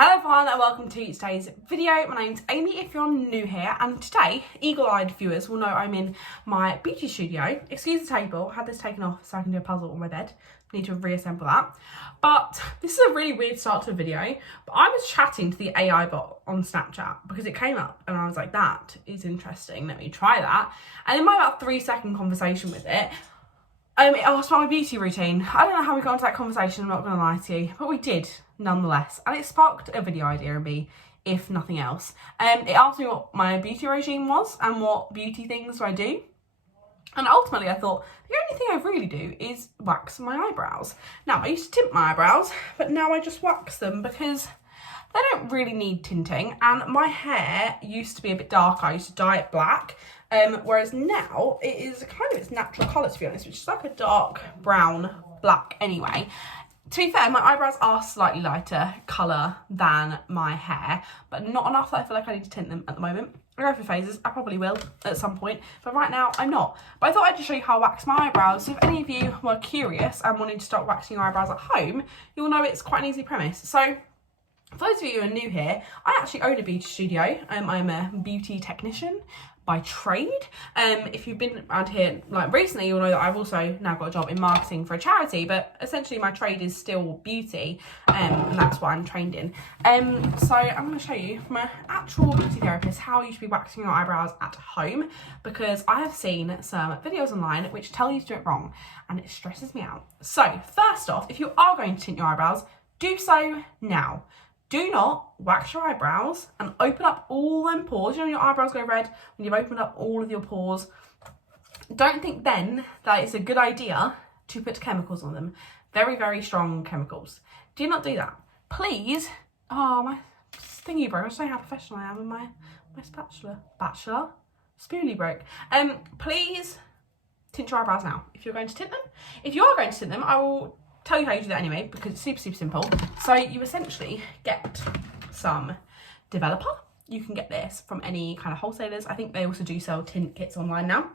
Hello everyone and welcome to today's video. My name's Amy if you're new here, and today eagle-eyed viewers will know I'm in my beauty studio. Excuse the table, I had this taken off so I can do a puzzle on my bed. Need to reassemble that. But this is a really weird start to a video. But I was chatting to the AI bot on Snapchat because it came up and I was like, that is interesting, let me try that. And in my about 3-second conversation with it, it asked about my beauty routine. I don't know how we got into that conversation, I'm not going to lie to you, but we did nonetheless. And it sparked a video idea in me, if nothing else. It asked me what my beauty regime was and what beauty things do I do. And ultimately I thought, the only thing I really do is wax my eyebrows. Now, I used to tint my eyebrows, but now I just wax them because they don't really need tinting. And my hair used to be a bit darker, I used to dye it black. Whereas now it is kind of its natural colour, to be honest, which is like a dark brown black anyway. To be fair, my eyebrows are slightly lighter colour than my hair, but not enough that I feel like I need to tint them at the moment. I go through phases, I probably will at some point, but right now I'm not. But I thought I'd just show you how I wax my eyebrows. So if any of you were curious and wanted to start waxing your eyebrows at home, you'll know it's quite an easy premise. So for those of you who are new here, I actually own a beauty studio. I'm a beauty technician by trade. If you've been around here like recently, you'll know that I've also now got a job in marketing for a charity, but essentially my trade is still beauty, and that's what I'm trained in. So I'm going to show you from an actual beauty therapist how you should be waxing your eyebrows at home, because I have seen some videos online which tell you to do it wrong and it stresses me out. So first off, if you are going to tint your eyebrows, do so now. Do not wax your eyebrows and open up all them pores. You know, your eyebrows go red when you've opened up all of your pores. Don't think then that it's a good idea to put chemicals on them. Very, very strong chemicals. Do not do that. Please. Oh, my thingy broke. I'm saying how professional I am with my spatula. Spoolie broke. Please tint your eyebrows now if you're going to tint them. If you are going to tint them, I will tell you how you do that anyway, because it's super simple. So you essentially get some developer. You can get this from any kind of wholesalers. I think they also do sell tint kits online now.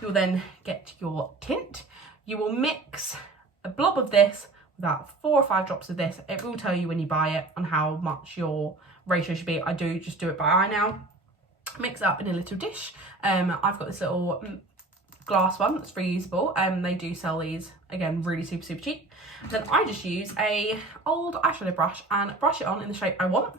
You'll then get your tint. You will mix a blob of this with about 4 or 5 drops of this. It will tell you when you buy it on how much your ratio should be. I do just do it by eye now. Mix it up in a little dish. I've got this little glass one that's reusable. They do sell these, again, really super cheap. Then I just use a old eyeshadow brush and brush it on in the shape I want.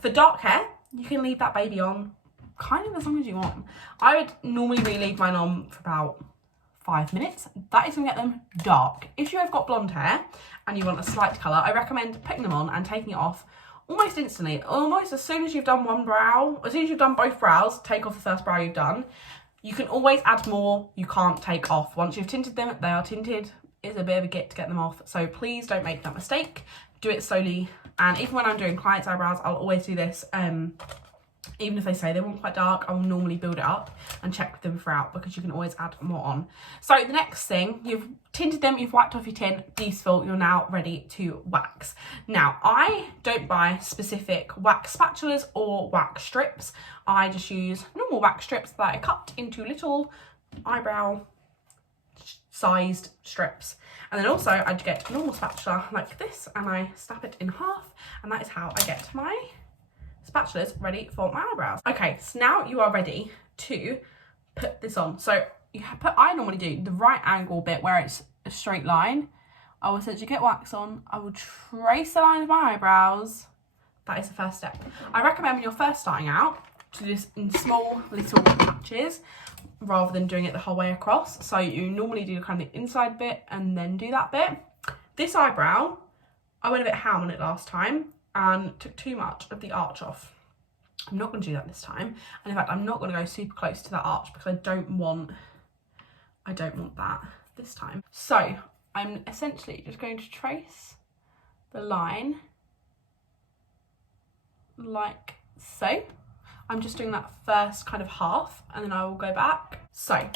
For dark hair, you can leave that baby on kind of as long as you want. I would normally really leave mine on for about 5 minutes. That is gonna get them dark. If you have got blonde hair and you want a slight colour, I recommend putting them on and taking it off almost instantly. Almost as soon as you've done one brow, as soon as you've done both brows, take off the first brow you've done. You can always add more, you can't take off. Once you've tinted them, they are tinted. It's a bit of a git to get them off. So please don't make that mistake. Do it slowly. And even when I'm doing clients' eyebrows, I'll always do this. Even if they say they want quite dark, I will normally build it up and check with them throughout, because you can always add more on. So the next thing, you've tinted them, you've wiped off your tint, beautiful, you're now ready to wax. Now, I don't buy specific wax spatulas or wax strips. I just use normal wax strips that I cut into little eyebrow sized strips. And then also I get a normal spatula like this and I snap it in half, and that is how I get my spatulas ready for my eyebrows. Okay, so now you are ready to put this on. So I normally do the right angle bit where it's a straight line. I will essentially get wax on, I will trace the line of my eyebrows. That is the first step. I recommend when you're first starting out to do this in small little patches rather than doing it the whole way across. So you normally do kind of the inside bit and then do that bit. This eyebrow, I went a bit ham on it last time and took too much of the arch off. I'm not going to do that this time. And in fact, I'm not going to go super close to that arch because I don't want that this time. So I'm essentially just going to trace the line like so. I'm just doing that first kind of half and then I will go back. So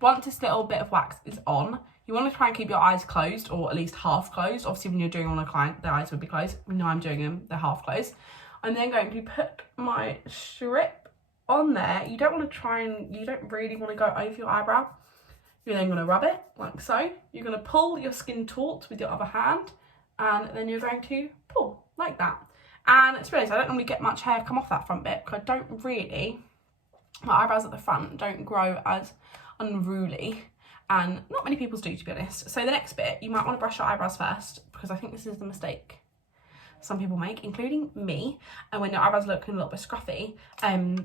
once this little bit of wax is on, you want to try and keep your eyes closed, or at least half closed. Obviously when you're doing on a client, their eyes would be closed. We know I'm doing them, they're half closed. I'm then going to put my strip on there. You don't really want to go over your eyebrow. You're then going to rub it like so. You're going to pull your skin taut with your other hand, and then you're going to pull like that. And to be honest, I don't normally get much hair come off that front bit because my eyebrows at the front don't grow as unruly, and not many people's do, to be honest. So the next bit, you might want to brush your eyebrows first, because I think this is the mistake some people make, including me. And when your eyebrows look a little bit scruffy,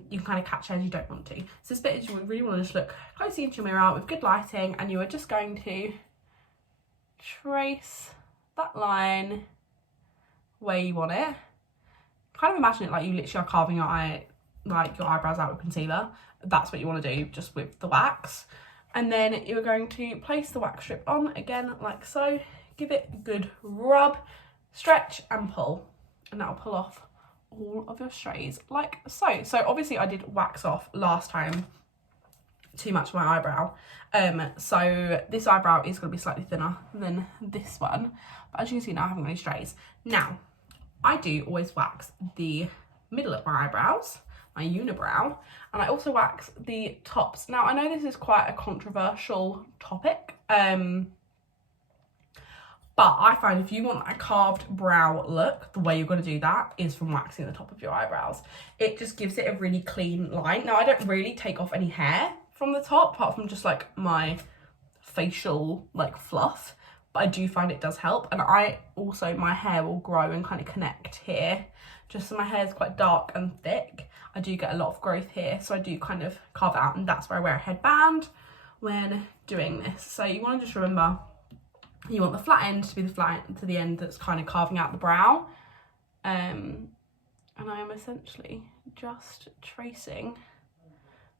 you can kind of catch hairs you don't want to. So this bit is you really want to just look closely into your mirror with good lighting, and you are just going to trace that line where you want it. Kind of imagine it like you literally are carving your eyebrows out with concealer. That's what you want to do, just with the wax. And then you're going to place the wax strip on again, like so. Give it a good rub, stretch and pull, and that'll pull off all of your strays like so. So obviously I did wax off last time too much of my eyebrow, so this eyebrow is going to be slightly thinner than this one, but as you can see now I haven't got any strays. Now I do always wax the middle of my eyebrows, my unibrow, and I also wax the tops. Now I know this is quite a controversial topic, but I find if you want a carved brow look, the way you're going to do that is from waxing the top of your eyebrows. It just gives it a really clean line. Now I don't really take off any hair from the top, apart from just like my facial like fluff, but I do find it does help. And my hair will grow and kind of connect here, just so my hair is quite dark and thick. I do get a lot of growth here, so I do kind of carve it out, and that's where I wear a headband when doing this. So you want to just remember, you want the flat end to be the flat end to the end that's kind of carving out the brow. And I am essentially just tracing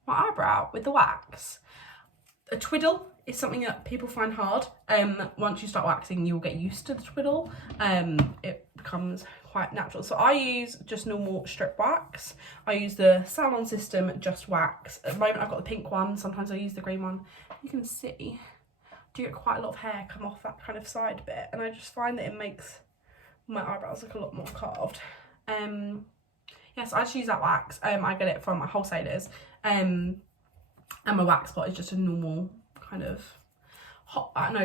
my eyebrow with the wax. A twiddle is something that people find hard. Once you start waxing, you'll get used to the twiddle. It becomes quite natural. So I use just normal strip wax. I use the Salon System Just Wax. At the moment I've got the pink one, sometimes I use the green one. You can see do get quite a lot of hair come off that kind of side bit, and I just find that it makes my eyebrows look a lot more carved. Yes, I just use that wax. I get it from my wholesalers, and my wax pot is just a normal kind of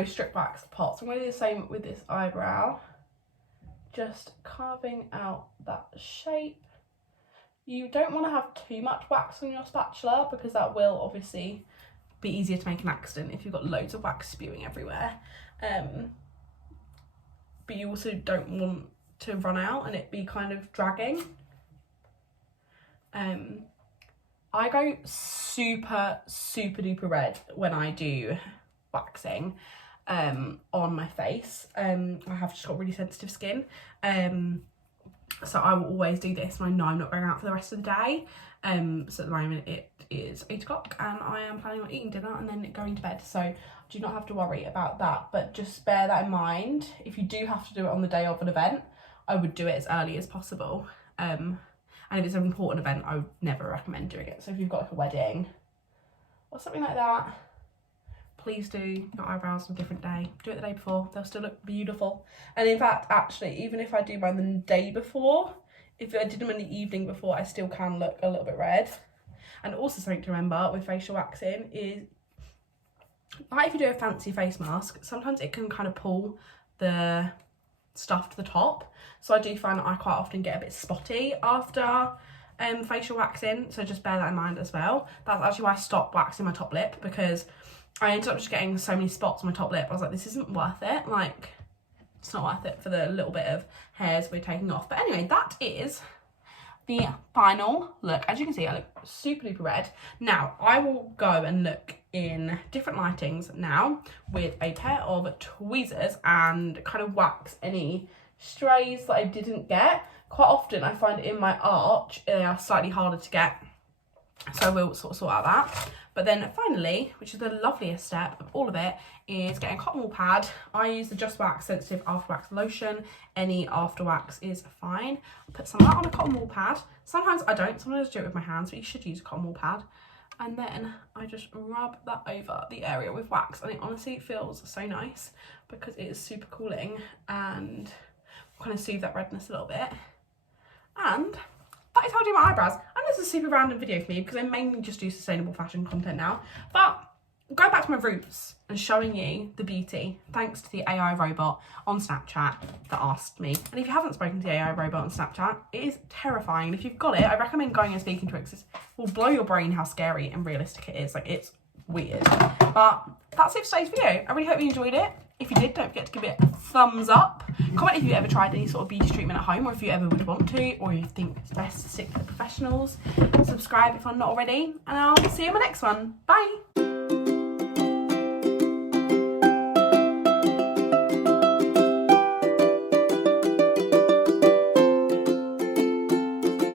strip wax pot. So I'm going to do the same with this eyebrow, just carving out that shape. You don't want to have too much wax on your spatula, because that will obviously be easier to make an accident if you've got loads of wax spewing everywhere. But you also don't want to run out and it be kind of dragging. I go super duper red when I do waxing on my face. I have just got really sensitive skin, so I will always do this when I know I'm not going out for the rest of the day. So at the moment it is 8 o'clock and I am planning on eating dinner and then going to bed, so do not have to worry about that. But just bear that in mind. If you do have to do it on the day of an event, I would do it as early as possible. And if it's an important event, I would never recommend doing it. So if you've got like a wedding or something like that, please do your eyebrows on a different day. Do it the day before, they'll still look beautiful. And in fact, actually, even if I do mine the day before, if I did them in the evening before, I still can look a little bit red. And also something to remember with facial waxing is, like if you do a fancy face mask, sometimes it can kind of pull the stuff to the top. So I do find that I quite often get a bit spotty after facial waxing, so just bear that in mind as well. That's actually why I stopped waxing my top lip, because I ended up just getting so many spots on my top lip. I was like, this isn't worth it. Like, it's not worth it for the little bit of hairs we're taking off. But anyway, that is the final look. As you can see, I look super duper red. Now, I will go and look in different lightings now with a pair of tweezers and kind of wax any strays that I didn't get. Quite often I find in my arch they are slightly harder to get, so I will sort out that. But then finally, which is the loveliest step of all of it, is getting a cotton wool pad. I use the Just Wax Sensitive After Wax Lotion. Any after wax is fine. I'll put some of that on a cotton wool pad. Sometimes I don't, sometimes I do it with my hands, but you should use a cotton wool pad. And then I just rub that over the area with wax, and it honestly feels so nice because it is super cooling and kind of soothe that redness a little bit. And that is how I do my eyebrows. And this is a super random video for me because I mainly just do sustainable fashion content now. But going back to my roots and showing you the beauty thanks to the AI robot on Snapchat that asked me. And if you haven't spoken to the AI robot on Snapchat, it is terrifying. If you've got it, I recommend going and speaking to it because it will blow your brain how scary and realistic it is. Like, it's weird. But that's it for today's video. I really hope you enjoyed it. If you did, don't forget to give it a thumbs up. Comment if you've ever tried any sort of beauty treatment at home, or if you ever would want to, or you think it's best to stick to the professionals. Subscribe if I'm not already, and I'll see you in my next one. Bye.